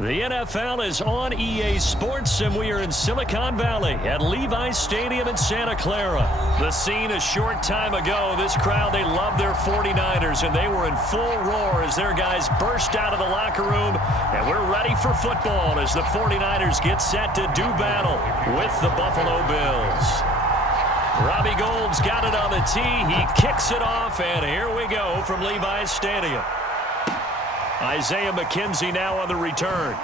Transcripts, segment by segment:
The NFL is on EA Sports, and we are in Silicon Valley at Levi's Stadium in Santa Clara. The scene a short time ago, this crowd, they love their 49ers, and they were in full roar as their guys burst out of the locker room, and we're ready for football as the 49ers get set to do battle with the Buffalo Bills. Robbie Gould's got it on the tee. He kicks it off, and here we go from Levi's Stadium. Isaiah McKenzie now on the return.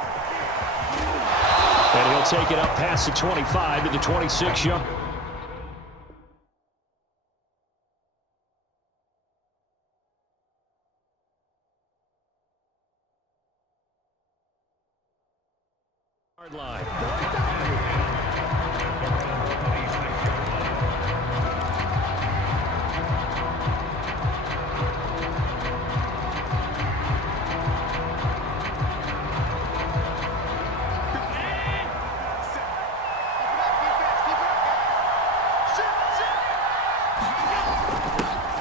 And he'll take it up past the 25 to the 26-yard. Line.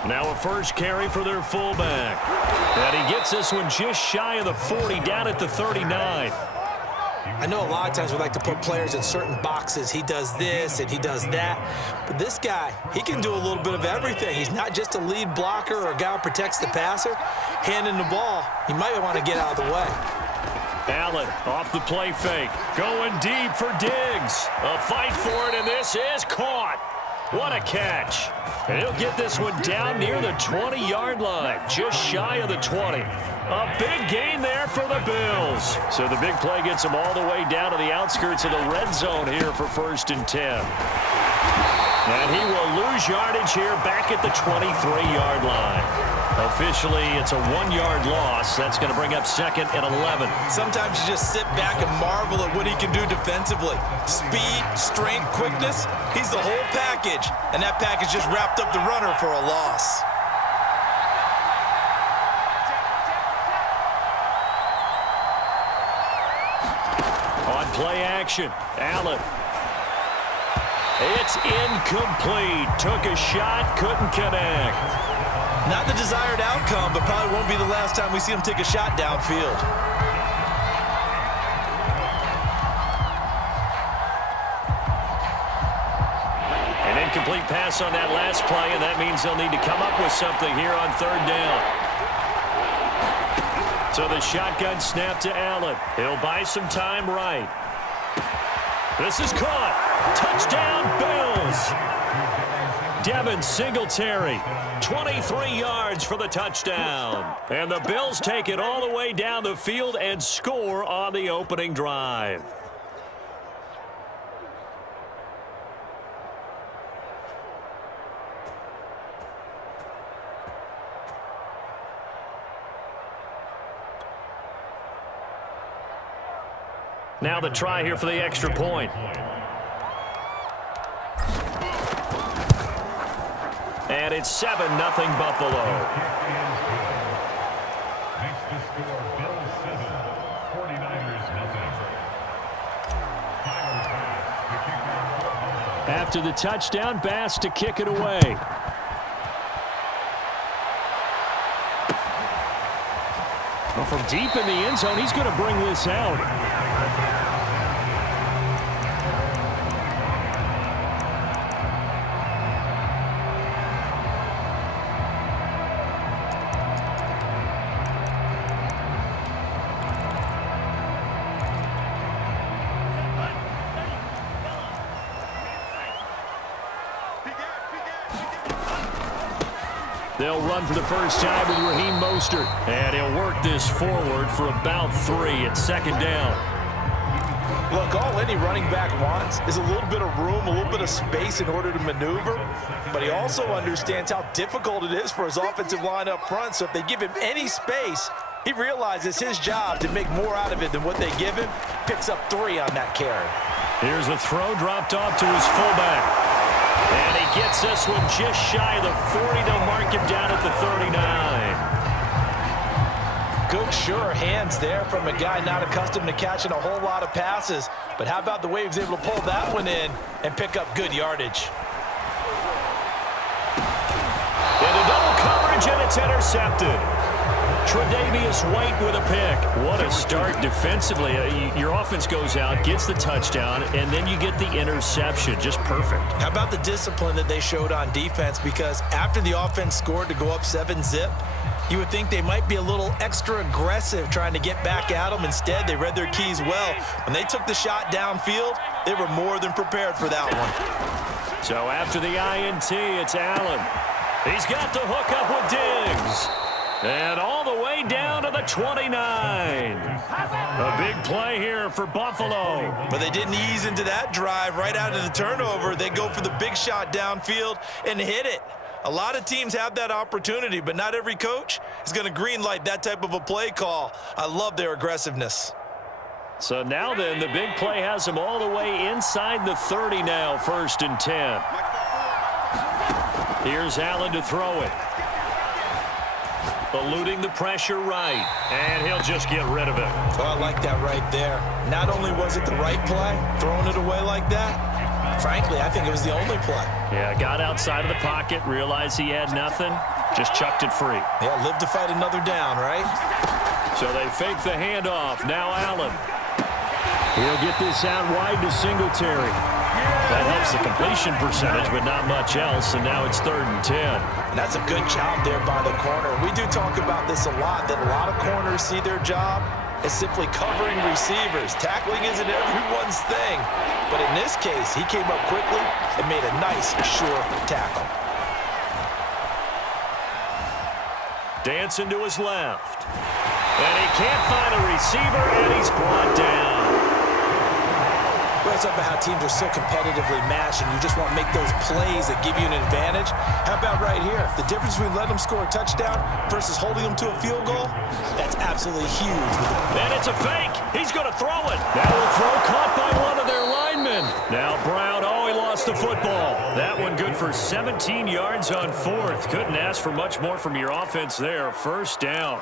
Now a first carry for their fullback. And he gets this one just shy of the 40, down at the 39. I know a lot of times we like to put players in certain boxes. He does this and he does that. But this guy, he can do a little bit of everything. He's not just a lead blocker or a guy who protects the passer. Handing the ball, you might want to get out of the way. Allen off the play fake. Going deep for Diggs. A fight for it, and this is caught. What a catch. And he'll get this one down near the 20-yard line, just shy of the 20. A big gain there for the Bills. So the big play gets them all the way down to the outskirts of the red zone here for 1st and 10. And he will lose yardage here back at the 23-yard line. Officially, it's a 1-yard loss. That's going to bring up 2nd and 11. Sometimes you just sit back and marvel at what he can do defensively. Speed, strength, quickness, he's the whole package. And that package just wrapped up the runner for a loss. On play action, Allen. It's incomplete. Took a shot, couldn't connect. Not the desired outcome, but probably won't be the last time we see him take a shot downfield. An incomplete pass on that last play, and that means they'll need to come up with something here on 3rd down. So the shotgun snap to Allen. He'll buy some time right. This is caught. Touchdown, Bills. Devin Singletary, 23 yards for the touchdown. And the Bills take it all the way down the field and score on the opening drive. Now the try here for the extra point. And it's 7-0 Buffalo. Makes the score Bills 7, 49ers nothing. After the touchdown, Bass to kick it away. Well, from deep in the end zone, he's going to bring this out. They'll run for the first time with Raheem Mostert. And he'll work this forward for about 3 at 2nd down. Look, all any running back wants is a little bit of room, a little bit of space in order to maneuver. But he also understands how difficult it is for his offensive line up front. So if they give him any space, he realizes his job to make more out of it than what they give him. Picks up 3 on that carry. Here's a throw dropped off to his fullback. And he gets this one just shy of the 40 to mark him down at the 39. Good, sure hands there from a guy not accustomed to catching a whole lot of passes. But how about the way he was able to pull that one in and pick up good yardage? Into double coverage, and it's intercepted. Tre'Davious White with a pick. What a start defensively. Your offense goes out, gets the touchdown, and then you get the interception. Just perfect. How about the discipline that they showed on defense? Because after the offense scored to go up 7-zip, you would think they might be a little extra aggressive trying to get back at them. Instead, they read their keys well. When they took the shot downfield, they were more than prepared for that one. So after the INT, it's Allen. He's got the hook up with Diggs. And all the way down to the 29. A big play here for Buffalo. But they didn't ease into that drive right out of the turnover. They go for the big shot downfield and hit it. A lot of teams have that opportunity, but not every coach is going to greenlight that type of a play call. I love their aggressiveness. So now then, the big play has them all the way inside the 30 now, 1st and 10. Here's Allen to throw it. Eluding the pressure right, and he'll just get rid of it. Oh, I like that right there. Not only was it the right play, throwing it away like that, frankly, I think it was the only play. Yeah, got outside of the pocket, realized he had nothing, just chucked it free. Yeah, live to fight another down, right? So they fake the handoff. Now Allen. He'll get this out wide to Singletary. That helps the completion percentage, but not much else, and now it's 3rd and 10. And that's a good job there by the corner. We do talk about this a lot, that a lot of corners see their job as simply covering receivers. Tackling isn't everyone's thing. But in this case, he came up quickly and made a nice, sure tackle. Dancing to his left. And he can't find a receiver, and he's brought down. Well, it's about how teams are so competitively matched, and you just want to make those plays that give you an advantage. How about right here? The difference between letting them score a touchdown versus holding them to a field goal, that's absolutely huge. And it's a fake. He's going to throw it. Now a throw caught by one of their linemen. Now Brown, he lost the football. That one good for 17 yards on 4th. Couldn't ask for much more from your offense there. 1st down.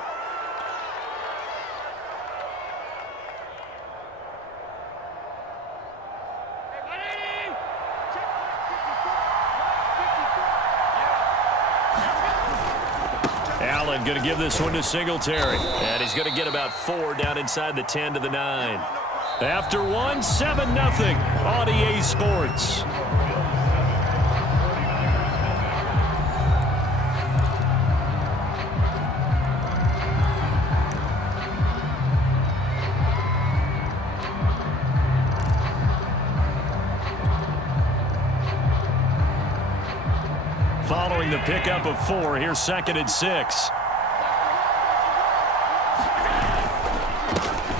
Allen going to give this one to Singletary. And he's going to get about 4 down inside the 10 to the 9. After 1, 7-0 on EA Sports. Following the pickup of 4, here's 2nd and 6.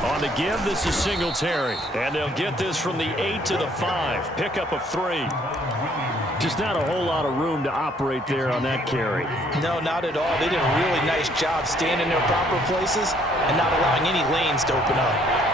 On the give, this is Singletary. And they'll get this from the 8 to the 5. Pickup of 3. Just not a whole lot of room to operate there on that carry. No, not at all. They did a really nice job staying in their proper places and not allowing any lanes to open up.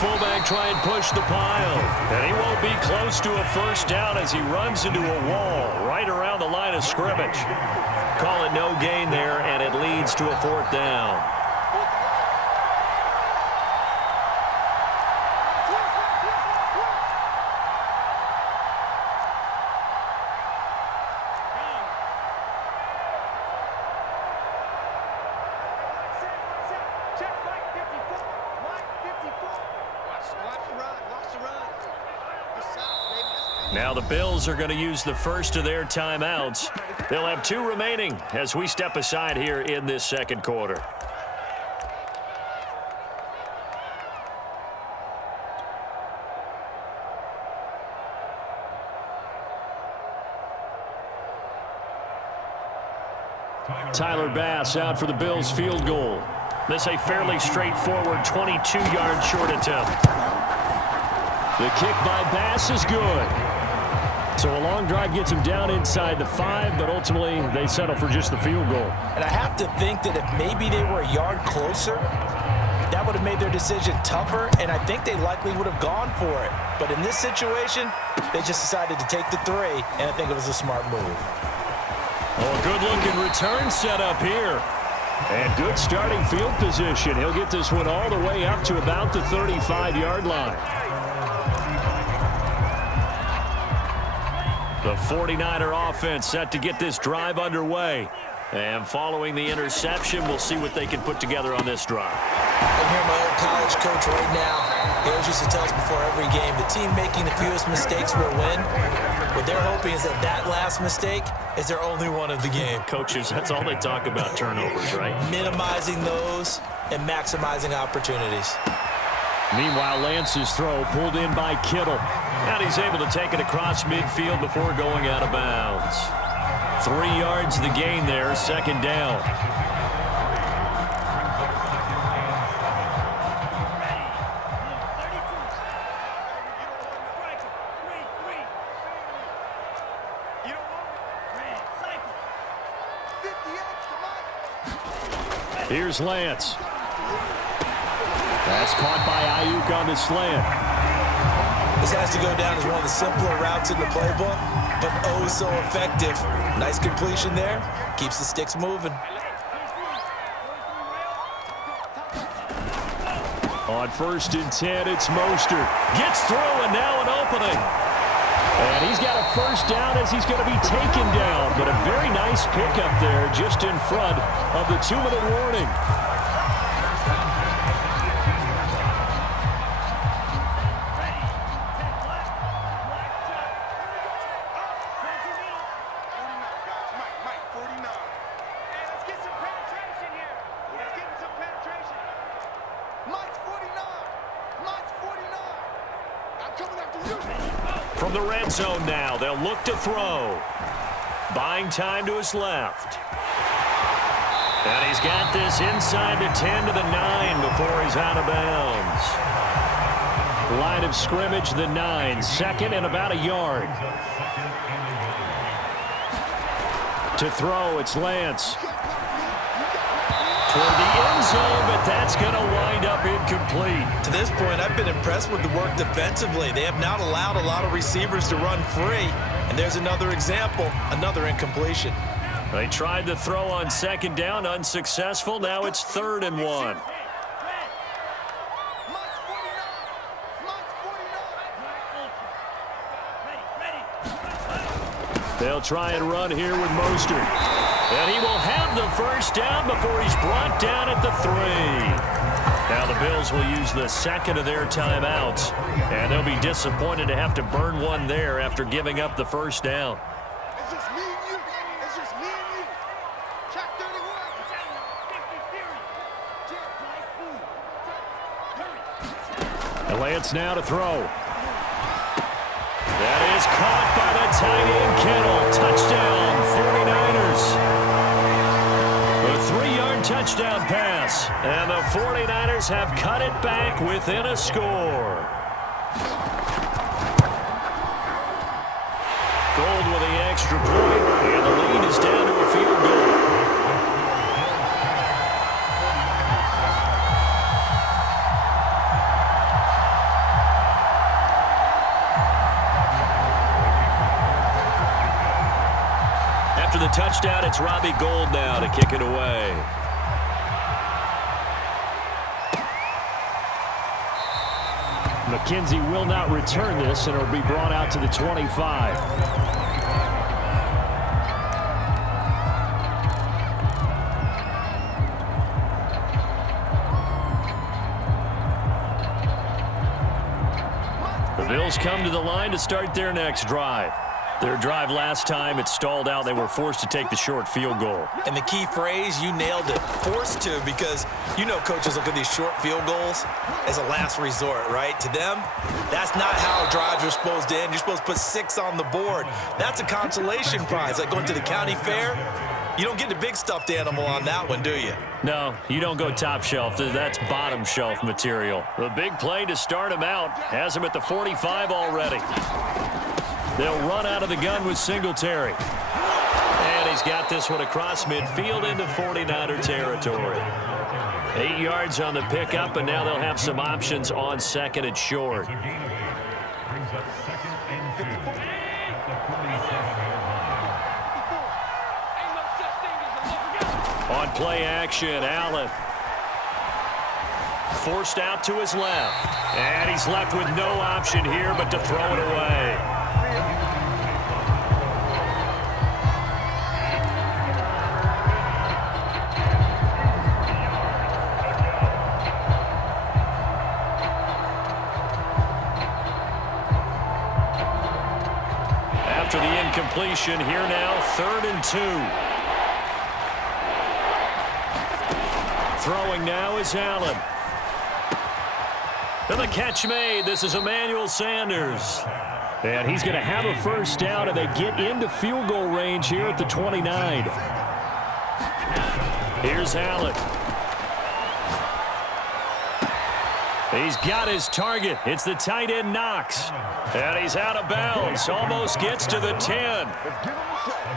Fullback try and push the pile. And he won't be close to a 1st down as he runs into a wall right around the line of scrimmage. Call it no gain there, and it leads to a 4th down. Now the Bills are going to use the first of their timeouts. They'll have 2 remaining as we step aside here in this 2nd quarter. Tyler Bass out for the Bills field goal. This a fairly straightforward 22-yard short attempt. The kick by Bass is good. So a long drive gets him down inside the 5, but ultimately they settle for just the field goal. And I have to think that if maybe they were a yard closer, that would have made their decision tougher, and I think they likely would have gone for it. But in this situation, they just decided to take the 3, and I think it was a smart move. Oh, a good-looking return set up here. And good starting field position. He'll get this one all the way up to about the 35-yard line. The 49er offense set to get this drive underway. And following the interception, we'll see what they can put together on this drive. I'm here, my old college coach right now. He always used to tell us before every game, the team making the fewest mistakes will win. What they're hoping is that that last mistake is their only one of the game. Coaches, that's all they talk about, turnovers, right? Minimizing those and maximizing opportunities. Meanwhile, Lance's throw pulled in by Kittle. And he's able to take it across midfield before going out of bounds. 3 yards the gain there, second down. Here's Lance. That's caught by Ayuk on the slant. This has to go down as one of the simpler routes in the playbook, but oh so effective. Nice completion there. Keeps the sticks moving. On 1st and 10, it's Mostert. Gets through and now an opening. And he's got a first down as he's going to be taken down. But a very nice pickup there just in front of the 2-minute warning. From the red zone now, they'll look to throw. Buying time to his left. And he's got this inside the 10 to the 9 before he's out of bounds. Line of scrimmage, the 9. Second and about a yard. To throw, it's Lance. Toward the end zone, but that's going to wind up incomplete. To this point, I've been impressed with the work defensively. They have not allowed a lot of receivers to run free. And there's another example, another incompletion. They tried to throw on second down, unsuccessful. Now it's 3rd and 1. They'll try and run here with Mostert. And he will have the first down before he's brought down at the 3. Now the Bills will use the second of their timeouts. And they'll be disappointed to have to burn one there after giving up the first down. It's just me and you. It's just me and you. Check 31. And Lance now to throw. That is caught by the tight end Kittle. Touchdown, 49ers. A 3-yard touchdown pass. And the 49ers have cut it back within a score. Gold with the extra point, and the lead is down to a field goal. After the touchdown, it's Robbie Gould now to kick it away. McKenzie will not return this, and it'll be brought out to the 25. The Bills come to the line to start their next drive. Their drive last time, it stalled out. They were forced to take the short field goal. And the key phrase, you nailed it, forced to, because you know coaches look at these short field goals as a last resort, right? To them, that's not how drives are supposed to end. You're supposed to put 6 on the board. That's a consolation prize, like going to the county fair. You don't get the big stuffed animal on that one, do you? No, you don't go top shelf. That's bottom shelf material. The big play to start him out has him at the 45 already. They'll run out of the gun with Singletary. And he's got this one across midfield into 49er territory. 8 yards on the pickup, and now they'll have some options on second and short. Brings up 2nd and 2 at the 47-yard line. On play action, Allen. Forced out to his left. And he's left with no option here but to throw it away. After the incompletion, here now, 3rd and 2. Throwing now is Allen. And the catch made. This is Emmanuel Sanders. And he's going to have a first down, and they get into field goal range here at the 29. Here's Allen. He's got his target. It's the tight end Knox. And he's out of bounds. Almost gets to the 10.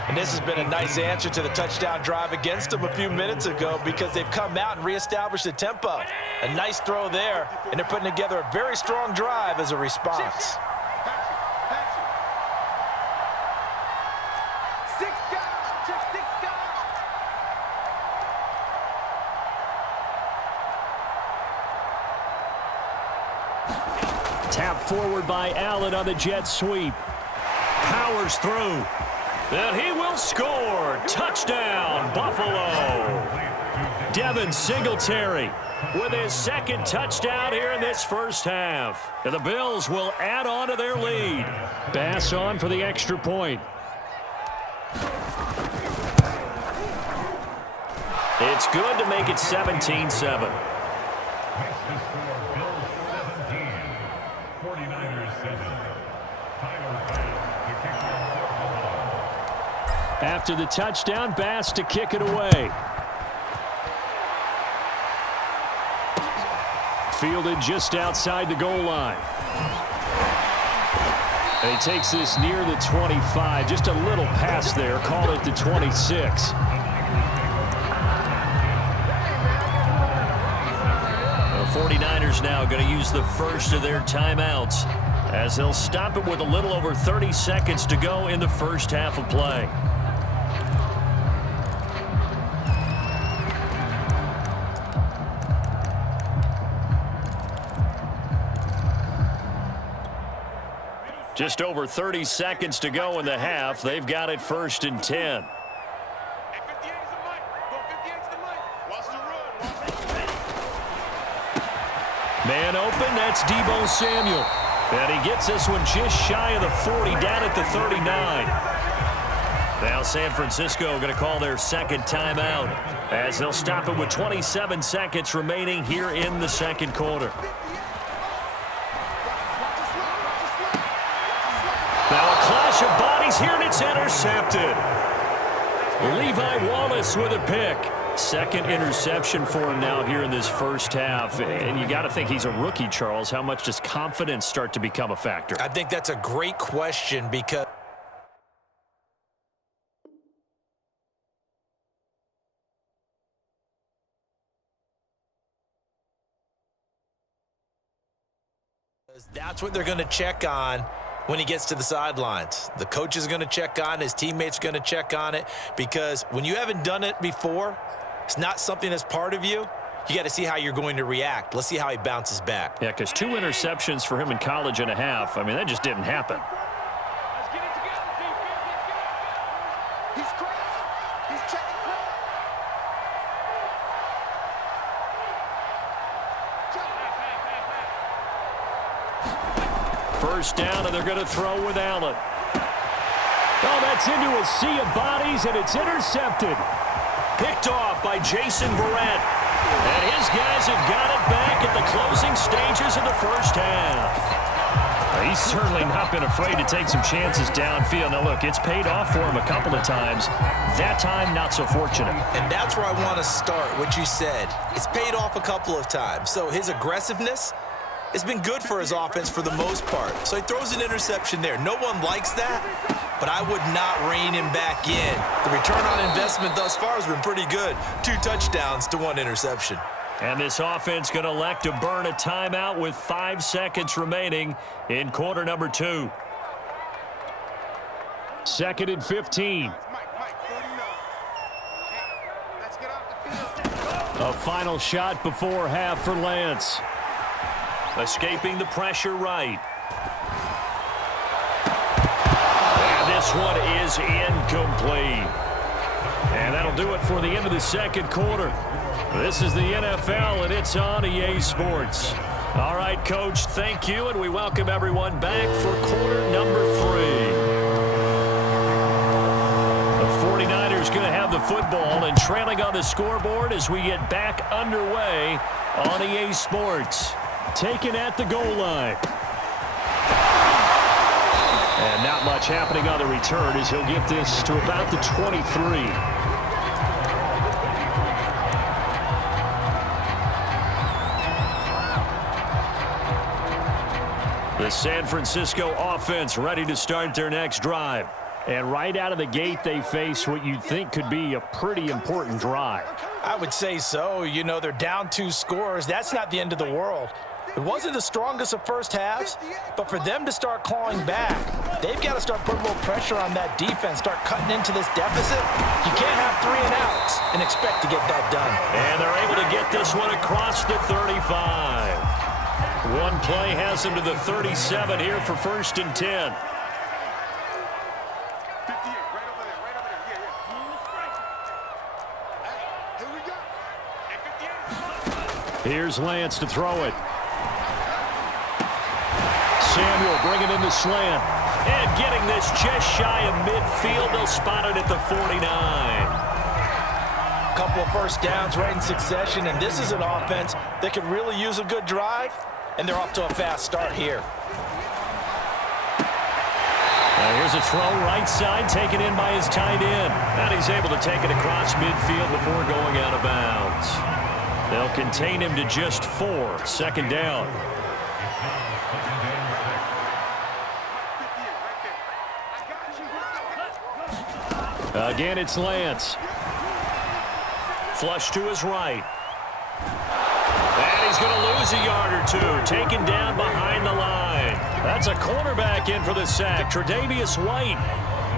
And this has been a nice answer to the touchdown drive against them a few minutes ago because they've come out and reestablished the tempo. A nice throw there, and they're putting together a very strong drive as a response. Tap forward by Allen on the jet sweep. Powers through. And he will score. Touchdown, Buffalo. Devin Singletary with his 2nd touchdown here in this first half. And the Bills will add on to their lead. Bass on for the extra point. It's good to make it 17-7. After the touchdown, Bass to kick it away. Fielded just outside the goal line. And he takes this near the 25. Just a little pass there. Call it the 26. The 49ers now going to use the first of their timeouts as they'll stop it with a little over 30 seconds to go in the first half of play. Just over 30 seconds to go in the half. They've got it 1st and 10. Man open, that's Deebo Samuel. And he gets this one just shy of the 40, down at the 39. Now San Francisco going to call their 2nd timeout as they'll stop it with 27 seconds remaining here in the 2nd quarter. Now a clash of bodies here, and it's intercepted. Levi Wallace with a pick. 2nd interception for him now here in this first half. And you got to think he's a rookie, Charles. How much does confidence start to become a factor? I think that's a great question because that's what they're going to check on when he gets to the sidelines. The coach is going to check on it. His teammates are going to check on it because when you haven't done it before, it's not something that's part of you. You got to see how you're going to react. Let's see how he bounces back. Yeah, because 2 interceptions for him in college and a half. I mean, that just didn't happen. Let's get it together, defense. Let's get it. He's crazy. He's checking crazy. First down, and they're going to throw with Allen. Oh, that's into a sea of bodies, and it's intercepted. Picked off by Jason Verrett. And his guys have got it back at the closing stages of the first half. He's certainly not been afraid to take some chances downfield. Now, look, it's paid off for him a couple of times. That time, not so fortunate. And that's where I want to start, what you said. It's paid off a couple of times. So his aggressiveness has been good for his offense for the most part. So he throws an interception there. No one likes that, but I would not rein him back in. The return on investment thus far has been pretty good. 2 touchdowns to 1 interception. And this offense going to elect to burn a timeout with 5 seconds remaining in quarter number 2. 2nd and 15. Mike, 49. Hey, let's get up. A final shot before half for Lance. Escaping the pressure right. And this one is incomplete. And that'll do it for the end of the second quarter. This is the NFL, and it's on EA Sports. All right, Coach, thank you, and we welcome everyone back for quarter number 3. The 49ers going to have the football and trailing on the scoreboard as we get back underway on EA Sports. Taken at the goal line. And not much happening on the return as he'll get this to about the 23. The San Francisco offense ready to start their next drive. And right out of the gate, they face what you'd think could be a pretty important drive. I would say so. You know, they're down 2 scores. That's not the end of the world. It wasn't the strongest of first halves, but for them to start clawing back, they've got to start putting a little pressure on that defense, start cutting into this deficit. You can't have 3 and outs and expect to get that done. And they're able to get this one across the 35. One play has them to the 37 here for 1st and 10. Here's Lance to throw it. Samuel bringing in the slant. And getting this just shy of midfield. They'll spot it at the 49. Couple of first downs right in succession, and this is an offense that could really use a good drive, and they're off to a fast start here. Here's a throw right side taken in by his tight end. And he's able to take it across midfield before going out of bounds. They'll contain him to just 4. 2nd down. Again, it's Lance. Flush to his right. And he's going to lose a yard or 2. Taken down behind the line. That's a cornerback in for the sack. Tre'Davious White.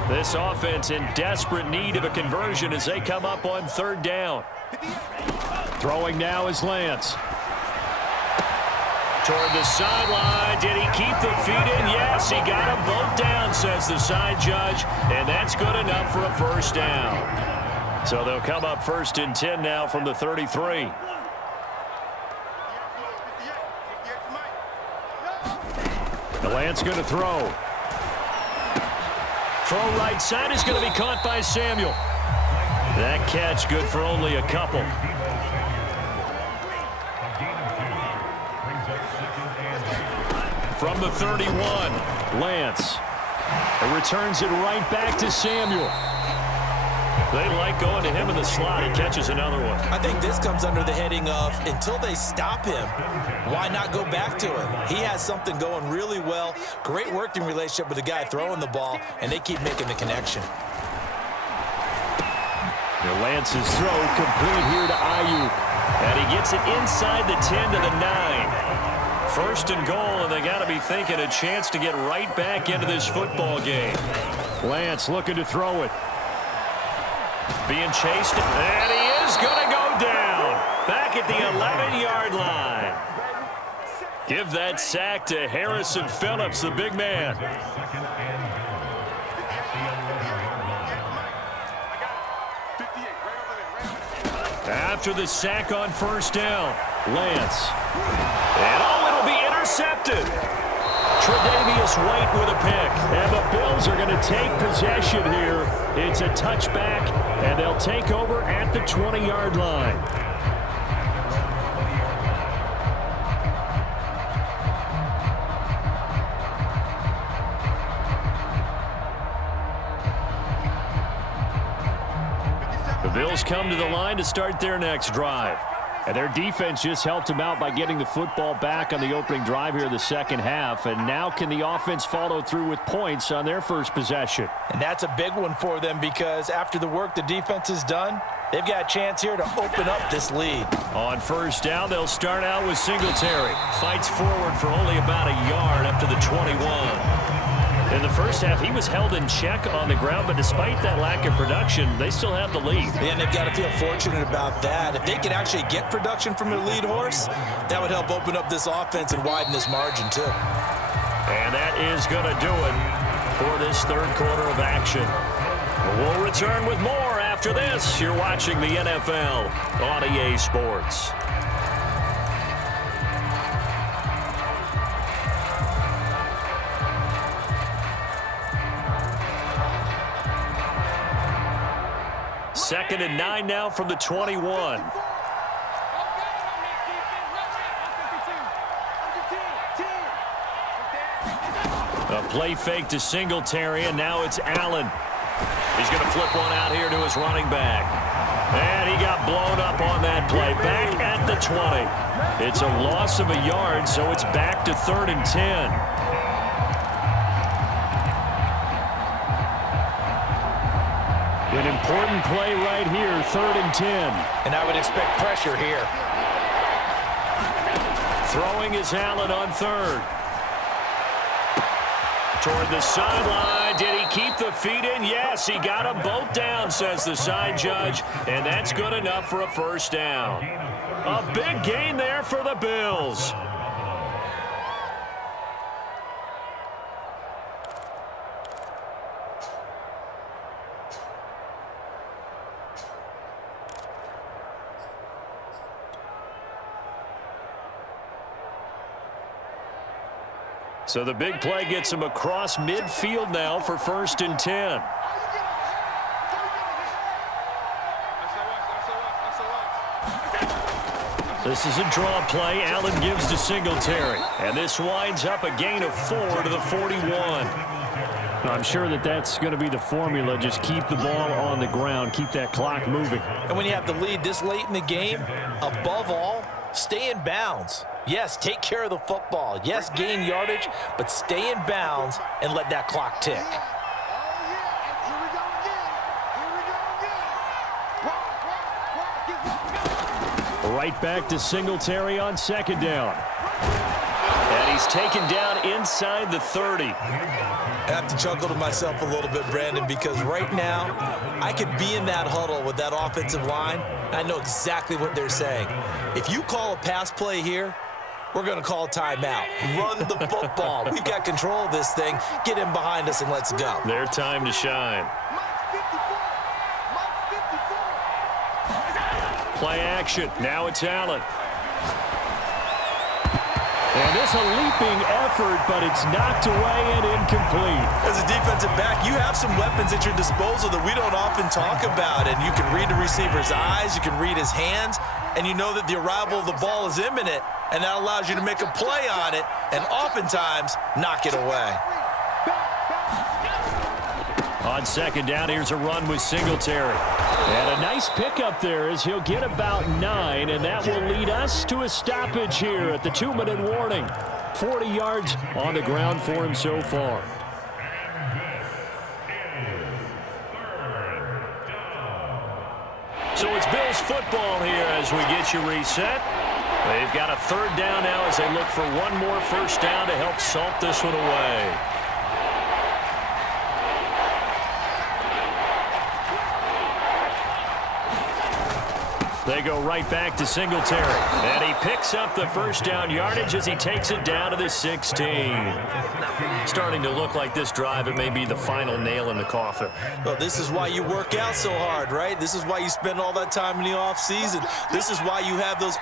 This offense in desperate need of a conversion as they come up on 3rd down. Throwing now is Lance. Toward the sideline. Did he keep the feet in? Yes, he got them both down, says the side judge. And that's good enough for a 1st down. So they'll come up 1st and 10 now from the 33. Lance going to throw. Throw right side is going to be caught by Samuel. That catch good for only a couple. From the 31, Lance returns it right back to Samuel. They like going to him in the slot. He catches another one. I think this comes under the heading of until they stop him, why not go back to it? He has something going really well. Great working relationship with the guy throwing the ball, and they keep making the connection. Lance's throw complete here to Ayuk. And he gets it inside the 10 to the 9. 1st and goal, and they got to be thinking a chance to get right back into this football game. Lance looking to throw it. Being chased, and he is going to go down. Back at the 11-yard line. Give that sack to Harrison Phillips, the big man. After the sack on 1st down, Lance. And it'll be intercepted. Tre'Davious White with a pick. And the Bills are going to take possession here. It's a touchback, and they'll take over at the 20-yard line. The Bills come to the line to start their next drive. And their defense just helped them out by getting the football back on the opening drive here in the 2nd half. And now can the offense follow through with points on their first possession? And that's a big one for them because after the work the defense has done, they've got a chance here to open up this lead. On 1st down, they'll start out with Singletary. Fights forward for only about a yard up to the 21. In the first half, he was held in check on the ground, but despite that lack of production, they still have the lead. And they've got to feel fortunate about that. If they could actually get production from their lead horse, that would help open up this offense and widen this margin too. And that is going to do it for this third quarter of action. We'll return with more after this. You're watching the NFL on EA Sports. Second and 9 now from the 21. A play fake to Singletary, and now it's Allen. He's going to flip one out here to his running back. And he got blown up on that play. Back at the 20. It's a loss of a yard, so it's back to 3rd and 10. An important play right here, 3rd and 10. And I would expect pressure here. Throwing is Allen on 3rd. Toward the sideline. Did he keep the feet in? Yes, he got them both down, says the side judge. And that's good enough for a first down. A big gain there for the Bills. So the big play gets him across midfield now for 1st and 10. This is a draw play. Allen gives to Singletary. And this winds up a gain of 4 to the 41. I'm sure that's going to be the formula. Just keep the ball on the ground. Keep that clock moving. And when you have the lead this late in the game, above all, stay in bounds. Yes, take care of the football. Yes, gain yardage, but stay in bounds and let that clock tick. Right back to Singletary on 2nd down. And he's taken down inside the 30. I have to chuckle to myself a little bit, Brandon, because right now I could be in that huddle with that offensive line. I know exactly what they're saying. If you call a pass play here, we're going to call timeout. Run the football. We've got control of this thing. Get him behind us and let's go. Their time to shine. Play action. Now it's Allen. And it's a leaping effort, but it's knocked away and incomplete. As a defensive back, you have some weapons at your disposal that we don't often talk about. And you can read the receiver's eyes, you can read his hands, and you know that the arrival of the ball is imminent, and that allows you to make a play on it and oftentimes knock it away. On 2nd down, here's a run with Singletary. And a nice pickup there as he'll get about 9, and that will lead us to a stoppage here at the 2-minute warning. 40 yards on the ground for him so far. So it's Bills football here as we get you reset. They've got a 3rd down now as they look for one more first down to help salt this one away. They go right back to Singletary. And he picks up the first down yardage as he takes it down to the 16. Starting to look like this drive, it may be the final nail in the coffin. Well, this is why you work out so hard, right? This is why you spend all that time in the offseason. This is why you have those